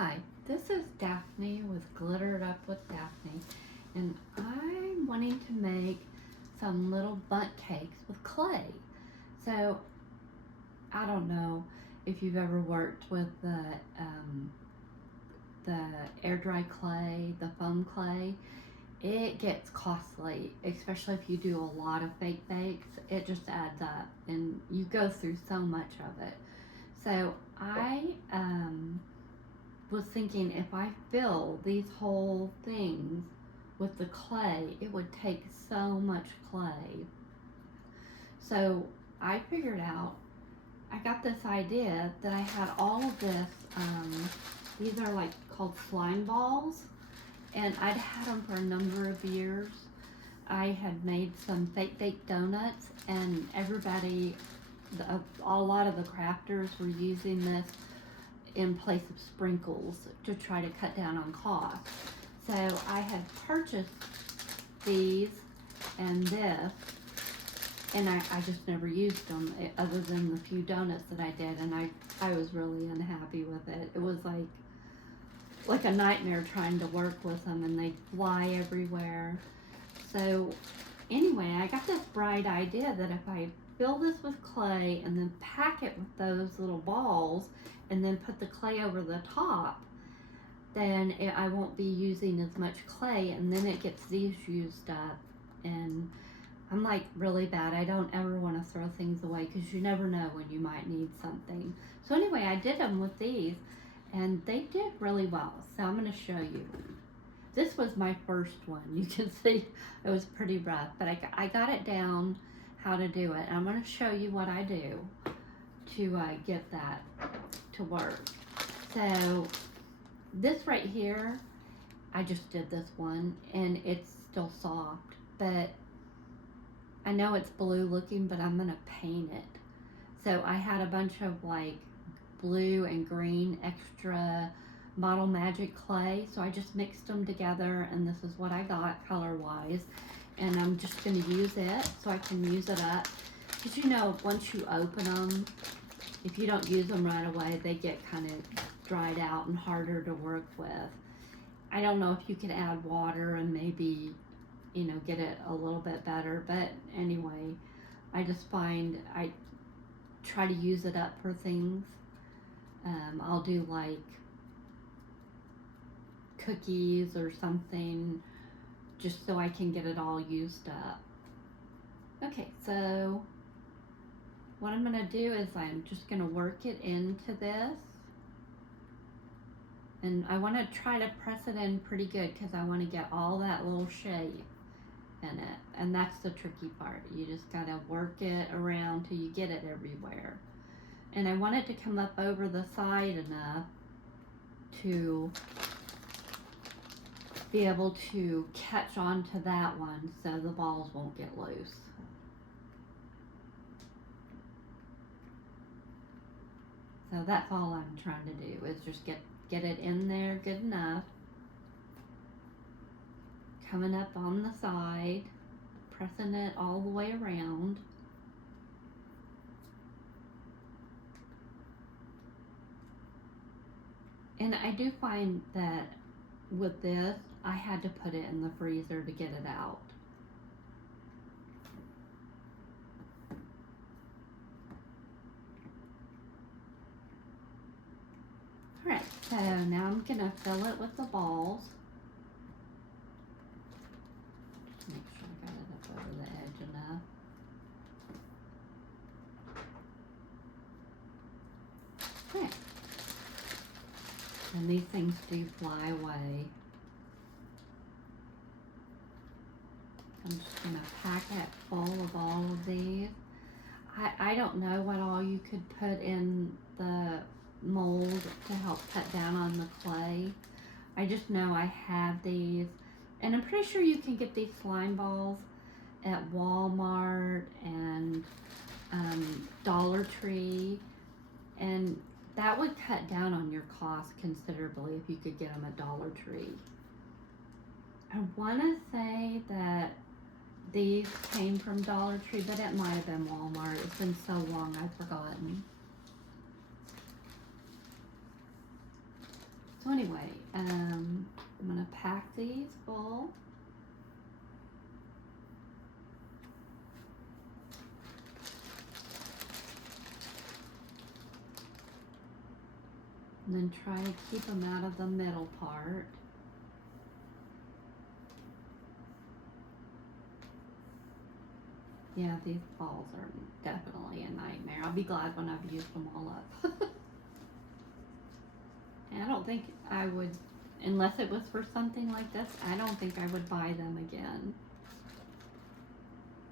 Hi, this is Daphne with Glittered Up with Daphne, and I'm wanting to make some little bundt cakes with clay. So, I don't know if you've ever worked with the air dry clay, the foam clay. It gets costly, especially if you do a lot of fake bakes. It just adds up, and you go through so much of it. So, I was thinking if I fill these whole things with the clay, it would take so much clay. So I figured out, I got this idea that I had all of this, these are like called slime balls, and I'd had them for a number of years. I had made some fake baked donuts, and everybody, a lot of the crafters were using this in place of sprinkles to try to cut down on cost. So I had purchased these and this, and I just never used them other than the few donuts that I did, and I was really unhappy with it. It was like a nightmare trying to work with them, and they'd fly everywhere. So anyway, I got this bright idea that if I fill this with clay and then pack it with those little balls and then put the clay over the top, then I won't be using as much clay, and then it gets these used up. And I'm like really bad. I don't ever want to throw things away because you never know when you might need something. So anyway, I did them with these, and they did really well. So I'm going to show you. This was my first one. You can see it was pretty rough, but I got it down how to do it. I'm going to show you what I do to get that to work. So this right here, I just did this one, and it's still soft, but I know it's blue looking, but I'm going to paint it. So I had a bunch of like blue and green extra Model Magic clay, so I just mixed them together, and this is what I got color wise, and I'm just going to use it so I can use it up, because you know once you open them, if you don't use them right away, they get kind of dried out and harder to work with. I don't know if you could add water and maybe, you know, get it a little bit better, but anyway, I just find I try to use it up for things. I'll do like cookies or something just so I can get it all used up. Okay, so what I'm going to do is I'm just going to work it into this, and I want to try to press it in pretty good because I want to get all that little shape in it, and that's the tricky part. You just got to work it around till you get it everywhere. And I want it to come up over the side enough to be able to catch on to that one so the balls won't get loose. So that's all I'm trying to do, is just get it in there good enough. Coming up on the side, pressing it all the way around. And I do find that with this, I had to put it in the freezer to get it out. Alright, so now I'm going to fill it with the balls. Just make sure I got it up over the edge enough. Okay. And these things do fly away. I'm just going to pack it full of all of these. I don't know what all you could put in the mold to help cut down on the clay. I just know I have these, and I'm pretty sure you can get these slime balls at Walmart and Dollar Tree, and that would cut down on your cost considerably if you could get them at Dollar Tree. I want to say that these came from Dollar Tree, but it might have been Walmart. It's been so long I've forgotten. So anyway, I'm gonna pack these full. And then try to keep them out of the middle part. Yeah, these balls are definitely a nightmare. I'll be glad when I've used them all up. And I don't think I would, unless it was for something like this, I don't think I would buy them again.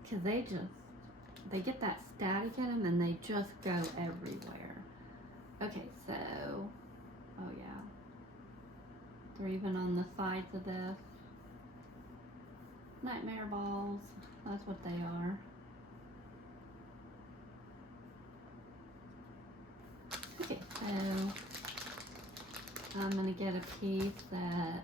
Because they get that static in them and they just go everywhere. Okay, so, oh yeah. They're even on the sides of this. Nightmare balls, that's what they are. Okay, so I'm gonna get a piece that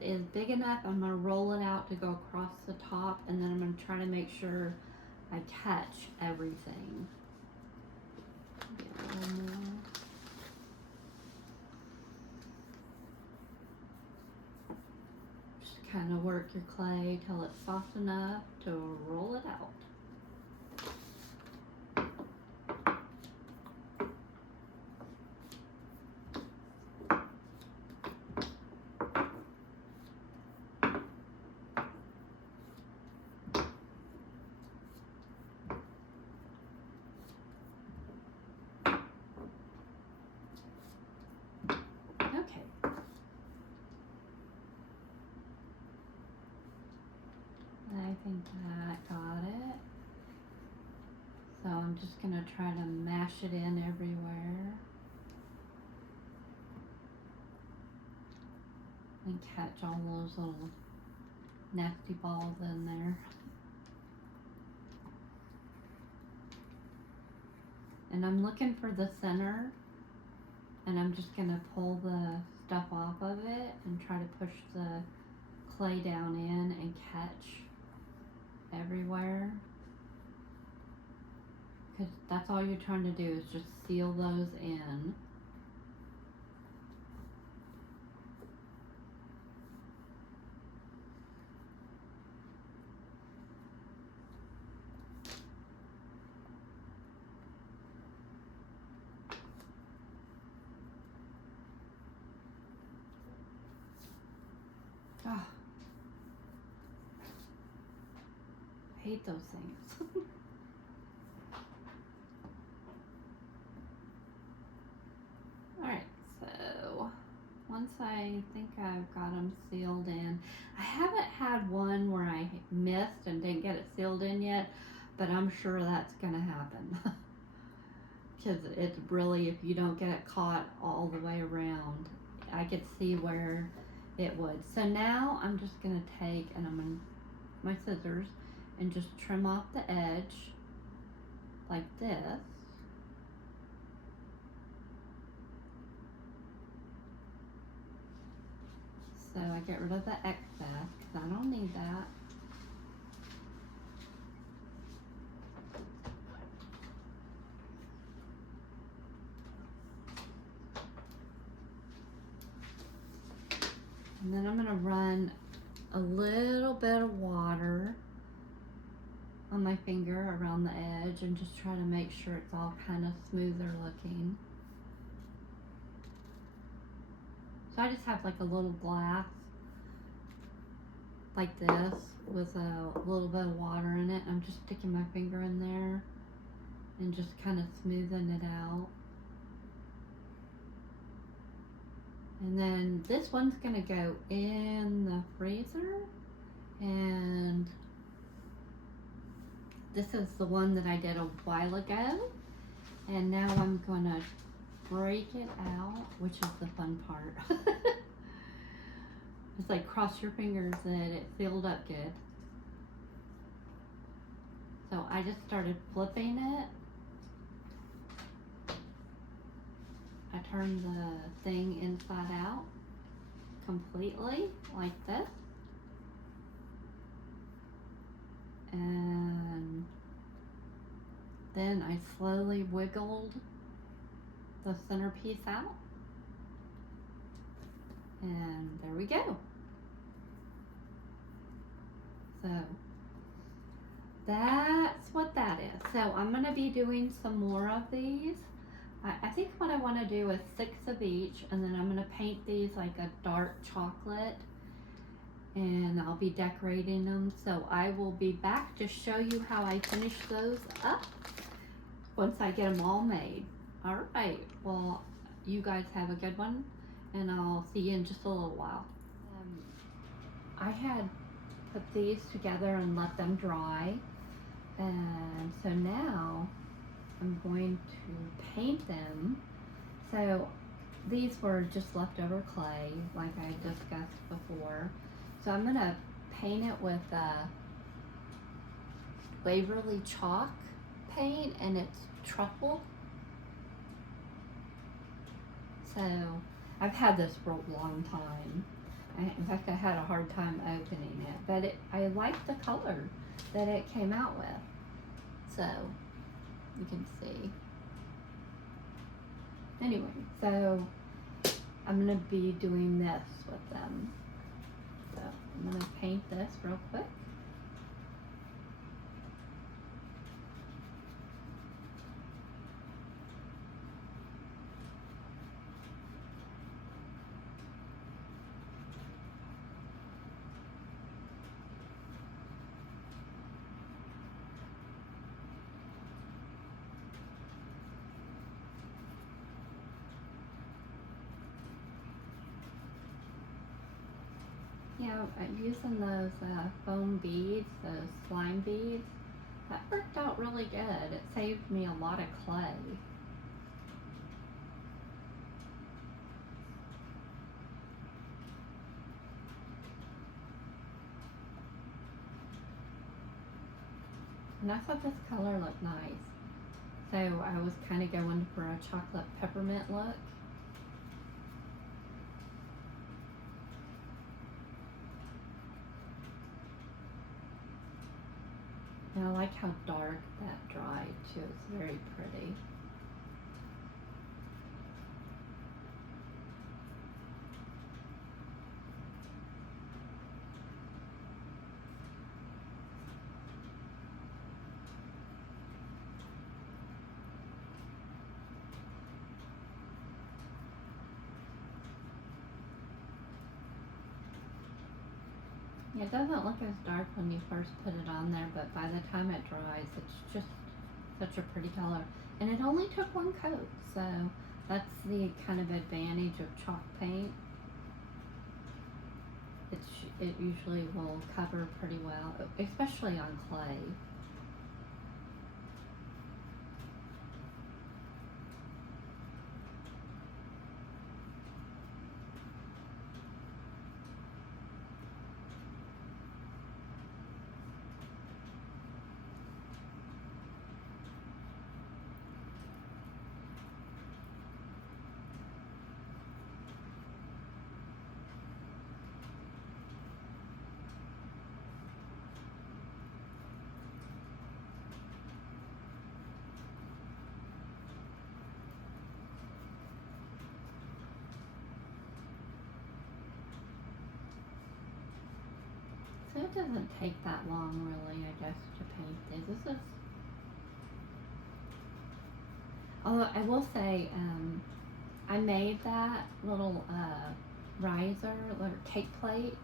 is big enough. I'm gonna roll it out to go across the top, and then I'm gonna try to make sure I catch everything. Get a little more. Just kind of work your clay till it's soft enough to roll it out. I think that got it. So I'm just gonna try to mash it in everywhere and catch all those little nasty balls in there. And I'm looking for the center, and I'm just gonna pull the stuff off of it and try to push the clay down in and catch everywhere, because that's all you're trying to do is just seal those in. Oh, I hate those things. Alright, so once I think I've got them sealed in, I haven't had one where I missed and didn't get it sealed in yet, but I'm sure that's gonna happen. Because it's really, if you don't get it caught all the way around, I could see where it would. So now I'm just gonna take, and I'm gonna, my scissors, and just trim off the edge like this. So I get rid of the excess because I don't need that. And then I'm gonna run a little bit of water on my finger around the edge and just try to make sure it's all kind of smoother looking. So I just have like a little glass like this with a little bit of water in it. I'm just sticking my finger in there and just kind of smoothing it out. And then this one's gonna go in the freezer, and this is the one that I did a while ago, and now I'm gonna break it out, which is the fun part. It's like cross your fingers that it sealed up good. So I just started flipping it. I turned the thing inside out completely like this. And then I slowly wiggled the centerpiece out. And there we go. So that's what that is. So I'm going to be doing some more of these. I think what I want to do is 6 of each, and then I'm going to paint these like a dark chocolate, and I'll be decorating them. So I will be back to show you how I finish those up once I get them all made. All right, well, you guys have a good one, and I'll see you in just a little while. I had put these together and let them dry, and so now I'm going to paint them. So these were just leftover clay, like I discussed before. So I'm gonna paint it with Waverly chalk paint, and it's truffle. So I've had this for a long time. In fact, I had a hard time opening it, but I like the color that it came out with. So you can see. Anyway, so I'm gonna be doing this with them. So I'm gonna paint this real quick. Yeah, I'm using those foam beads, those slime beads. That worked out really good. It saved me a lot of clay. And I thought this color looked nice. So I was kind of going for a chocolate peppermint look. And I like how dark that dried too. It's very pretty. It doesn't look as dark when you first put it on there, but by the time it dries, it's just such a pretty color. And it only took 1 coat, so that's the kind of advantage of chalk paint. It usually will cover pretty well, especially on clay. So it doesn't take that long, really, I guess, to paint these. This is, although I will say, I made that little riser, little cake plate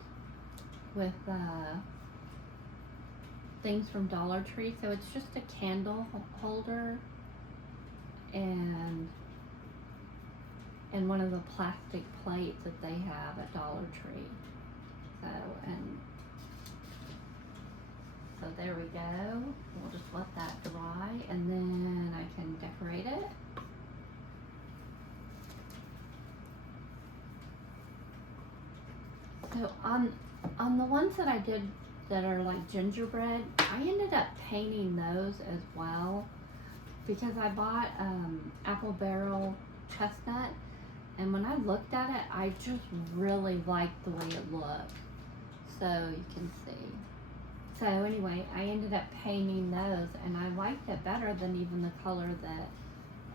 with things from Dollar Tree. So it's just a candle holder and one of the plastic plates that they have at Dollar Tree. So there we go. We'll just let that dry, and then I can decorate it. So on the ones that I did that are like gingerbread, I ended up painting those as well, because I bought apple barrel chestnut, and when I looked at it, I just really liked the way it looked. So you can see. So anyway, I ended up painting those, and I liked it better than even the color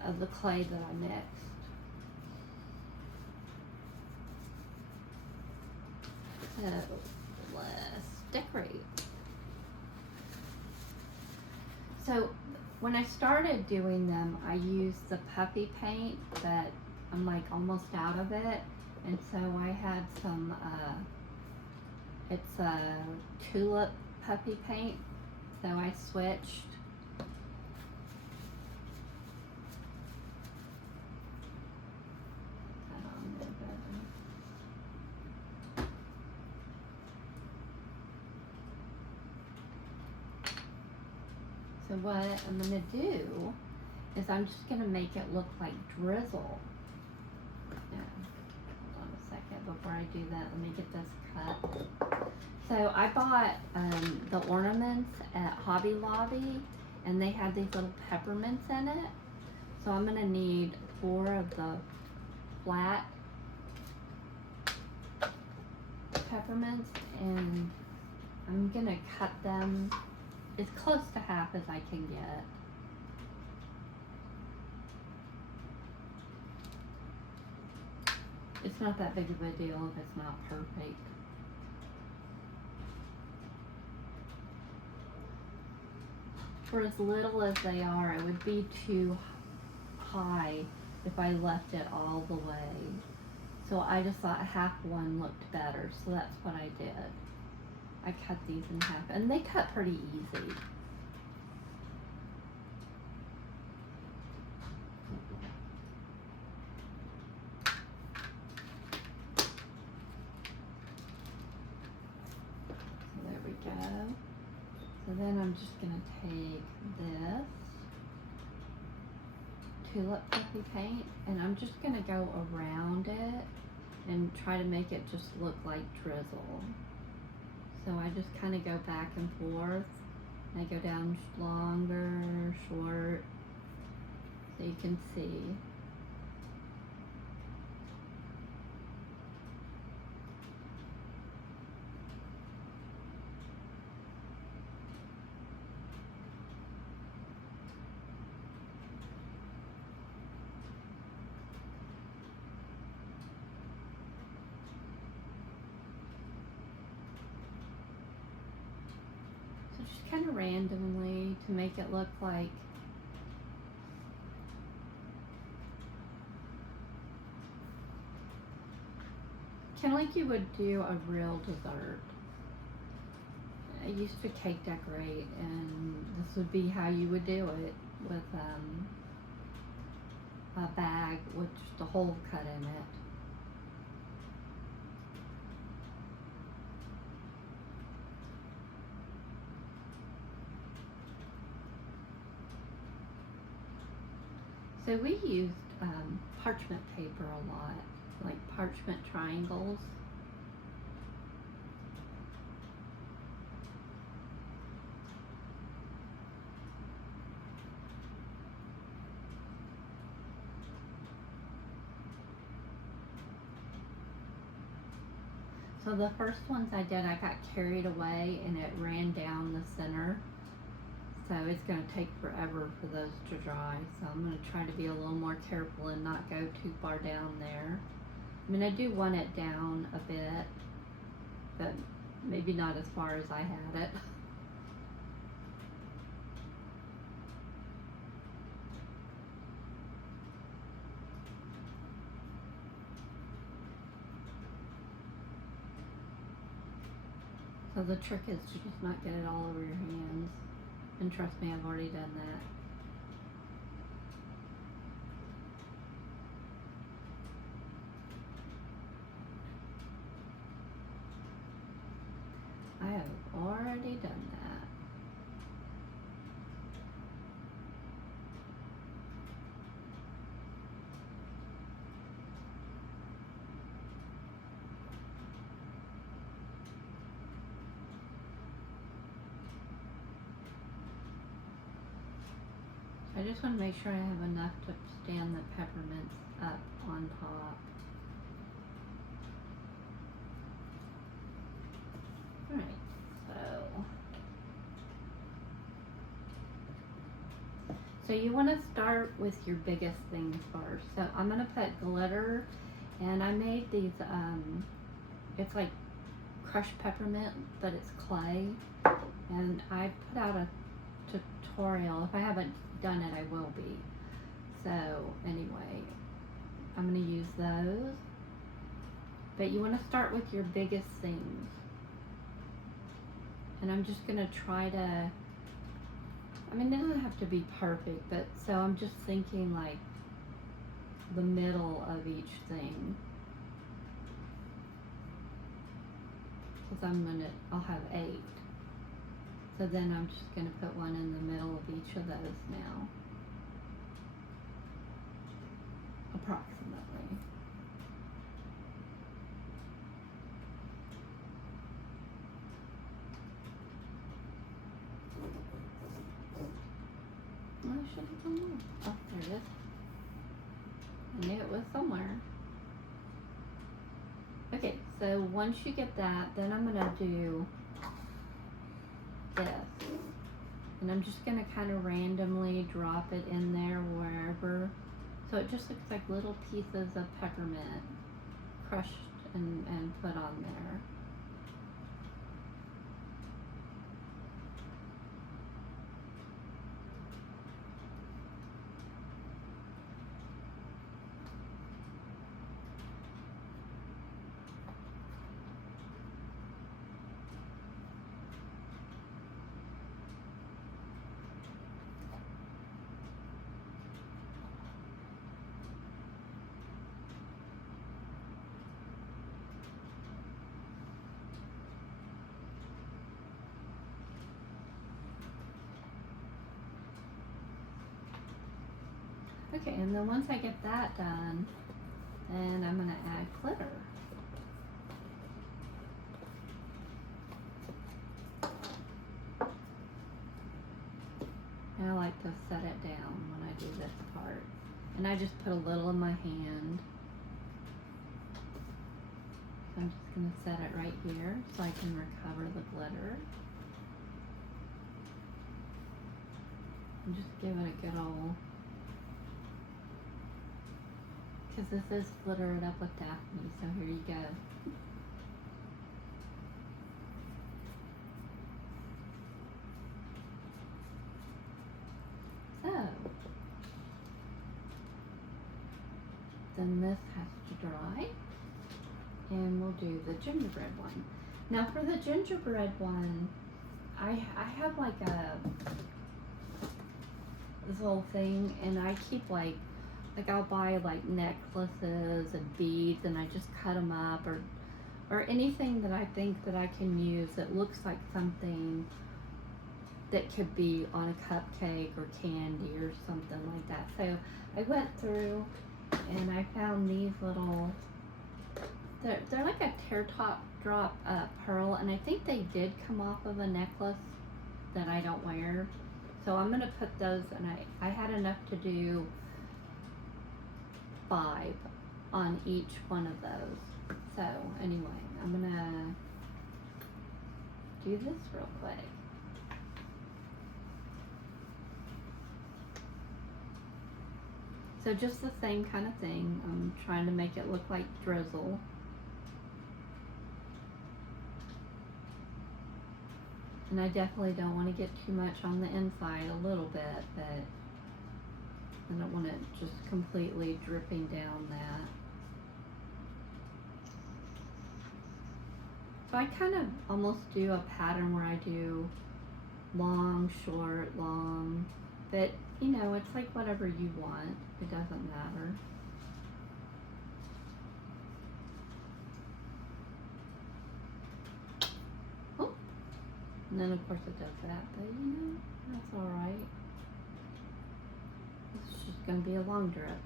of the clay that I mixed. So let's decorate. So when I started doing them, I used the puppy paint, but I'm like almost out of it. And so I had some, it's a tulip puppy paint. So I switched. So what I'm gonna do is I'm just gonna make it look like drizzle. Yeah. Hold on a second before I do that. Let me get this cut. So I bought the ornaments at Hobby Lobby, and they had these little peppermints in it. So I'm gonna need 4 of the flat peppermints, and I'm gonna cut them as close to half as I can get. It's not that big of a deal if it's not perfect. For as little as they are, it would be too high if I left it all the way. So I just thought half one looked better, so that's what I did. I cut these in half, and they cut pretty easy. So there we go. So then I'm just gonna take this tulip puppy paint, and I'm just gonna go around it and try to make it just look like drizzle. So I just kind of go back and forth. I go down longer, short, so you can see. Just kind of randomly to make it look like kind of like you would do a real dessert. I used to cake decorate, and this would be how you would do it with a bag with just a hole cut in it. So we used parchment paper a lot, like parchment triangles. So the first ones I did, I got carried away and it ran down the center. So it's going to take forever for those to dry. So I'm going to try to be a little more careful and not go too far down there. I mean, I do want it down a bit, but maybe not as far as I had it. So the trick is to just not get it all over your hands. And trust me, I've already done that. I have already done that. I just want to make sure I have enough to stand the peppermints up on top. Alright, so you want to start with your biggest things first. So I'm going to put glitter, and I made these, it's like crushed peppermint, but it's clay. And I put out a tutorial. If I haven't done it, I will be. So anyway, I'm going to use those. But you want to start with your biggest things. And I'm just going to try to, I mean, it doesn't have to be perfect, but so I'm just thinking like the middle of each thing. Because I'll have 8. So then I'm just going to put one in the middle of each of those now. Approximately. Oh, I should have done more. Oh, there it is. I knew it was somewhere. Okay, so once you get that, then I'm going to do this. And I'm just going to kind of randomly drop it in there wherever. So it just looks like little pieces of peppermint crushed and put on there. Okay, and then once I get that done, then I'm going to add glitter. And I like to set it down when I do this part. And I just put a little in my hand. So I'm just going to set it right here so I can recover the glitter. And just give it a good old, because this is glittered up with Daphne, so here you go. So, then this has to dry, and we'll do the gingerbread one. Now for the gingerbread one, I have like this little thing, and I keep like I'll buy like necklaces and beads, and I just cut them up, or anything that I think that I can use that looks like something that could be on a cupcake or candy or something like that. So I went through and I found these little, they're like a teardrop pearl, and I think they did come off of a necklace that I don't wear. So I'm gonna put those, and I had enough to do 5 on each one of those. So anyway, I'm gonna do this real quick. So just the same kind of thing. I'm trying to make it look like drizzle. And I definitely don't want to get too much on the inside, a little bit, but I don't want it just completely dripping down that. So I kind of almost do a pattern where I do long, short, long, but you know, it's like whatever you want. It doesn't matter. Oh, and then of course it does that, but you know, that's all right. It's just gonna be a long drip.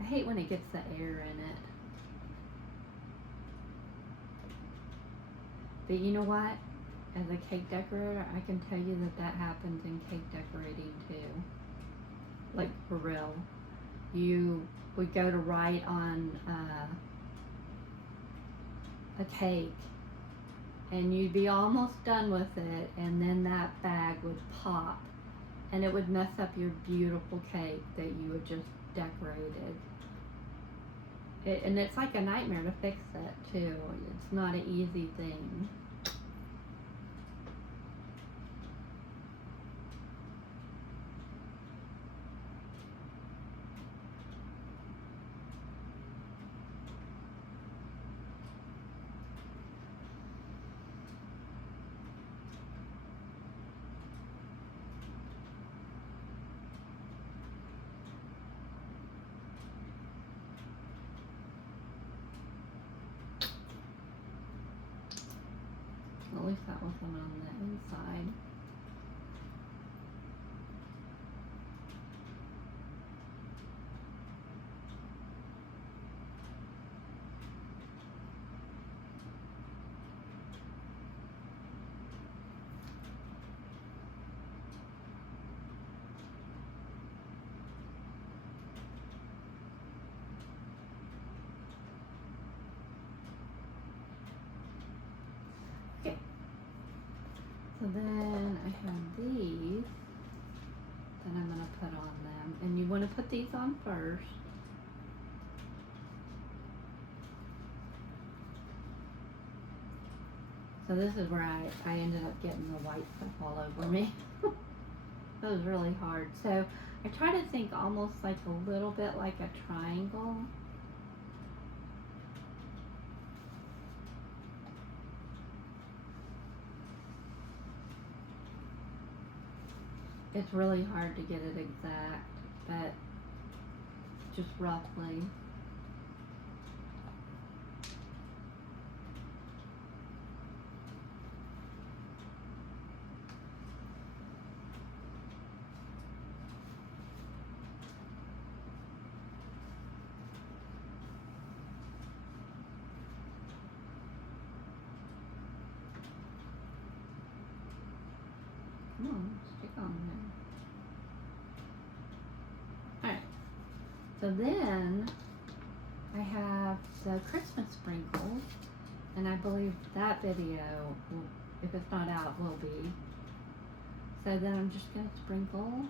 I hate when it gets the air in it. But you know what? As a cake decorator, I can tell you that happens in cake decorating too. Like for real. You would go to write on a cake, and you'd be almost done with it, and then that bag would pop, and it would mess up your beautiful cake that you had just decorated. And it's like a nightmare to fix it too. It's not an easy thing. At least that wasn't on the inside. Okay. So then I have these that I'm going to put on them. And you want to put these on first. So this is where I ended up getting the white stuff all over me. That was really hard. So I try to think almost like a little bit like a triangle. It's really hard to get it exact, but just roughly. Come on, stick on there. Alright, so then I have the Christmas sprinkles, and I believe that video, will, if it's not out, will be. So then I'm just going to sprinkle.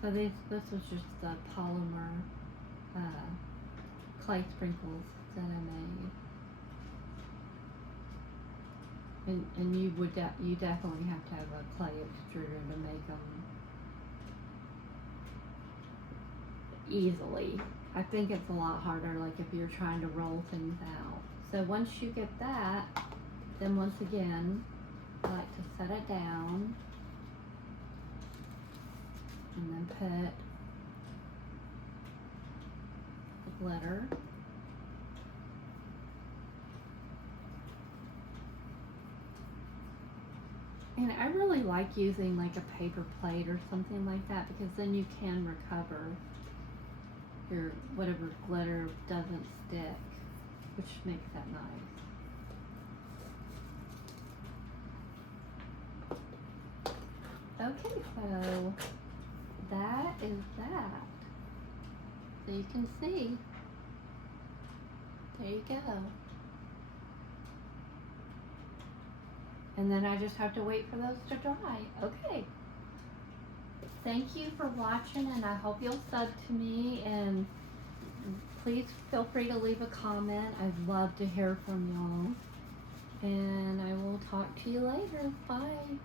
So this was just the polymer clay sprinkles that I made. And you would you definitely have to have a clay extruder to make them easily. I think it's a lot harder like if you're trying to roll things out. So once you get that, then once again, I like to set it down and then put the glitter. And I really like using like a paper plate or something like that because then you can recover your whatever glitter doesn't stick, which makes that nice. Okay, so that is that. So you can see. There you go. And then I just have to wait for those to dry. Okay. Thank you for watching, and I hope you'll sub to me, and please feel free to leave a comment. I'd love to hear from y'all. And I will talk to you later. Bye.